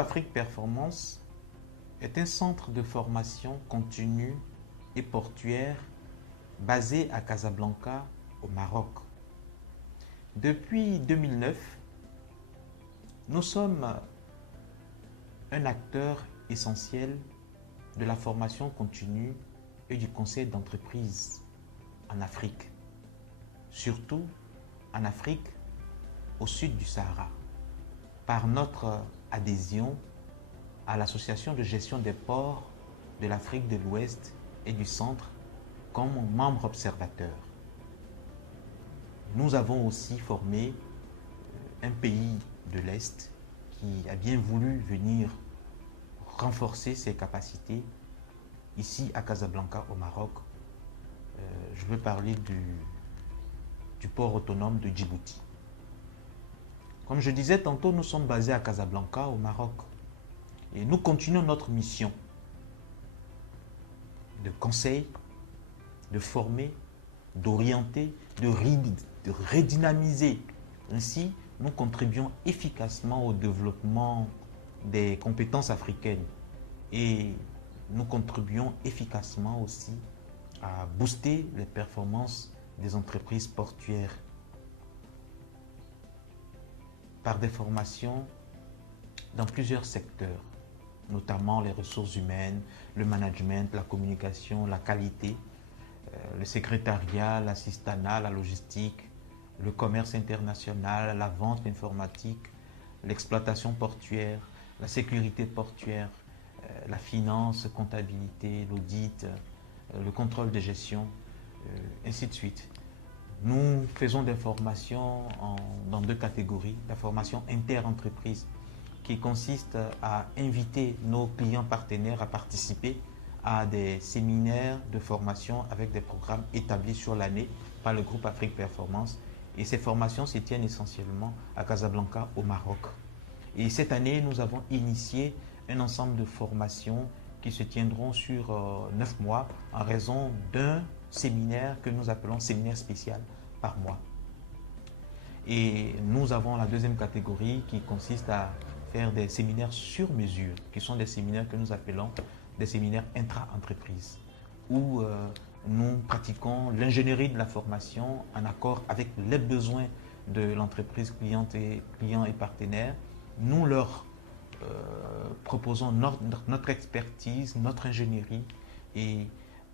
Afrique Performance est un centre de formation continue et portuaire basé à Casablanca, au Maroc. Depuis 2009, nous sommes un acteur essentiel de la formation continue et du conseil d'entreprise en Afrique, surtout en Afrique au sud du Sahara, par notre adhésion à l'Association de gestion des ports de l'Afrique de l'Ouest et du Centre comme membre observateur. Nous avons aussi formé un pays de l'Est qui a bien voulu venir renforcer ses capacités ici à Casablanca au Maroc. Je veux parler du port autonome de Djibouti. Comme je disais tantôt, nous sommes basés à Casablanca au Maroc et nous continuons notre mission de conseil, de former, d'orienter, de redynamiser. Ainsi, nous contribuons efficacement au développement des compétences africaines et nous contribuons efficacement aussi à booster les performances des entreprises portuaires par des formations dans plusieurs secteurs, notamment les ressources humaines, le management, la communication, la qualité, le secrétariat, l'assistanat, la logistique, le commerce international, la vente informatique, l'exploitation portuaire, la sécurité portuaire, la finance, comptabilité, l'audit, le contrôle de gestion, ainsi de suite. Nous faisons des formations dans deux catégories. La formation inter-entreprise qui consiste à inviter nos clients partenaires à participer à des séminaires de formation avec des programmes établis sur l'année par le groupe Afrique Performance. Et ces formations se tiennent essentiellement à Casablanca, au Maroc. Et cette année, nous avons initié un ensemble de formations qui se tiendront sur 9 mois en raison d'un séminaire que nous appelons séminaire spécial par mois. Et nous avons la deuxième catégorie qui consiste à faire des séminaires sur mesure, qui sont des séminaires que nous appelons des séminaires intra-entreprises, où nous pratiquons l'ingénierie de la formation en accord avec les besoins de l'entreprise client et partenaire. Nous leur proposons notre expertise, notre ingénierie et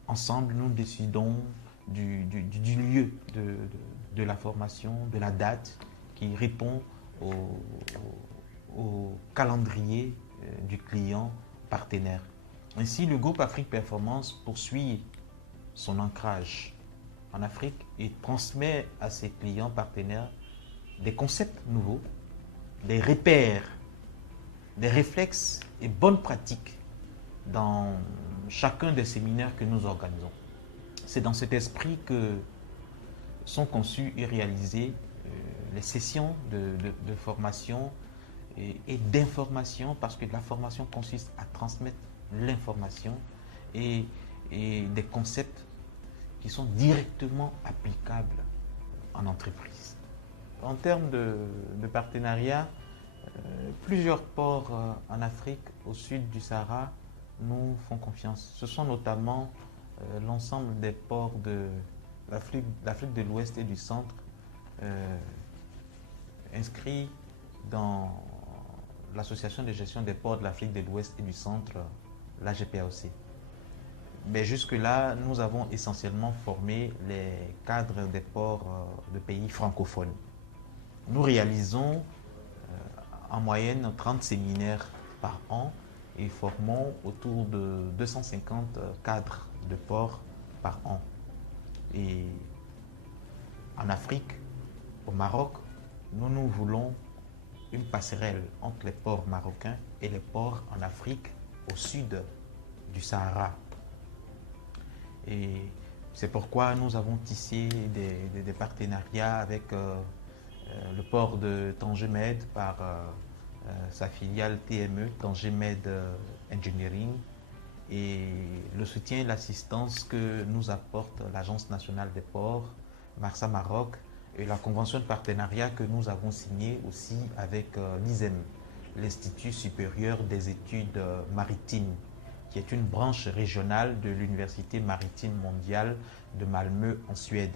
ensemble nous décidons du lieu de la formation, de la date qui répond au calendrier du client partenaire. Ainsi, le groupe Afrique Performance poursuit son ancrage en Afrique et transmet à ses clients partenaires des concepts nouveaux, des repères, des réflexes et bonnes pratiques dans chacun des séminaires que nous organisons. C'est dans cet esprit que sont conçues et réalisées les sessions de formation et d'information, parce que la formation consiste à transmettre l'information et des concepts qui sont directement applicables en entreprise. En termes de partenariat, plusieurs ports en Afrique, au sud du Sahara, nous font confiance. Ce sont notamment l'ensemble des ports de l'Afrique de l'Ouest et du Centre inscrits dans l'Association de gestion des ports de l'Afrique de l'Ouest et du Centre, l'AGPAOC. Mais jusque-là, nous avons essentiellement formé les cadres des ports de pays francophones. Nous réalisons en moyenne 30 séminaires par an et formons autour de 250 cadres de ports par an. Et en Afrique, au Maroc, nous voulons une passerelle entre les ports marocains et les ports en Afrique au sud du Sahara. Et c'est pourquoi nous avons tissé des partenariats avec le port de Tanger-Med par sa filiale TME, Tanger-Med Engineering, et le soutien et l'assistance que nous apporte l'Agence nationale des ports, Marsa Maroc, et la convention de partenariat que nous avons signée aussi avec l'ISEM, l'Institut supérieur des études maritimes, qui est une branche régionale de l'Université maritime mondiale de Malmö en Suède.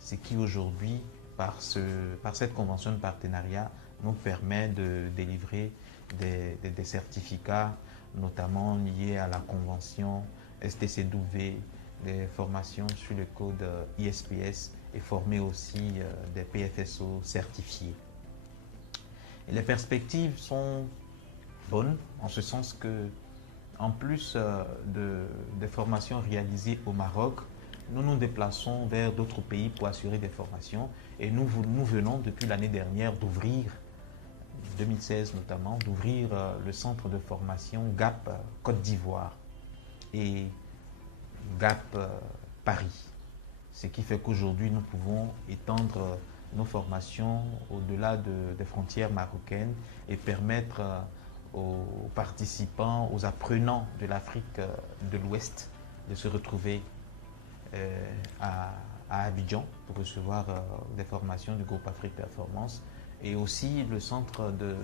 Ce qui aujourd'hui, par cette convention de partenariat, nous permet de délivrer des certificats, notamment liés à la convention STCW, des formations sur le code ISPS et former aussi des PFSO certifiés. Et les perspectives sont bonnes, en ce sens que, en plus des formations réalisées au Maroc, nous nous déplaçons vers d'autres pays pour assurer des formations. Et nous venons depuis l'année dernière d'ouvrir, 2016 notamment, d'ouvrir le centre de formation GAP Côte d'Ivoire et GAP Paris. Ce qui fait qu'aujourd'hui, nous pouvons étendre nos formations au-delà des frontières marocaines et permettre aux participants, aux apprenants de l'Afrique de l'Ouest de se retrouver à Abidjan pour recevoir des formations du groupe Afrique Performance, et aussi le centre de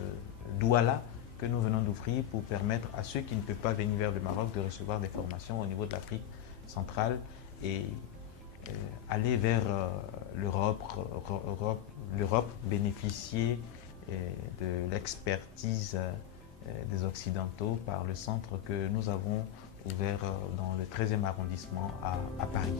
Douala que nous venons d'ouvrir pour permettre à ceux qui ne peuvent pas venir vers le Maroc de recevoir des formations au niveau de l'Afrique centrale et aller vers l'Europe, bénéficier de l'expertise des Occidentaux par le centre que nous avons ouvert dans le 13e arrondissement à Paris.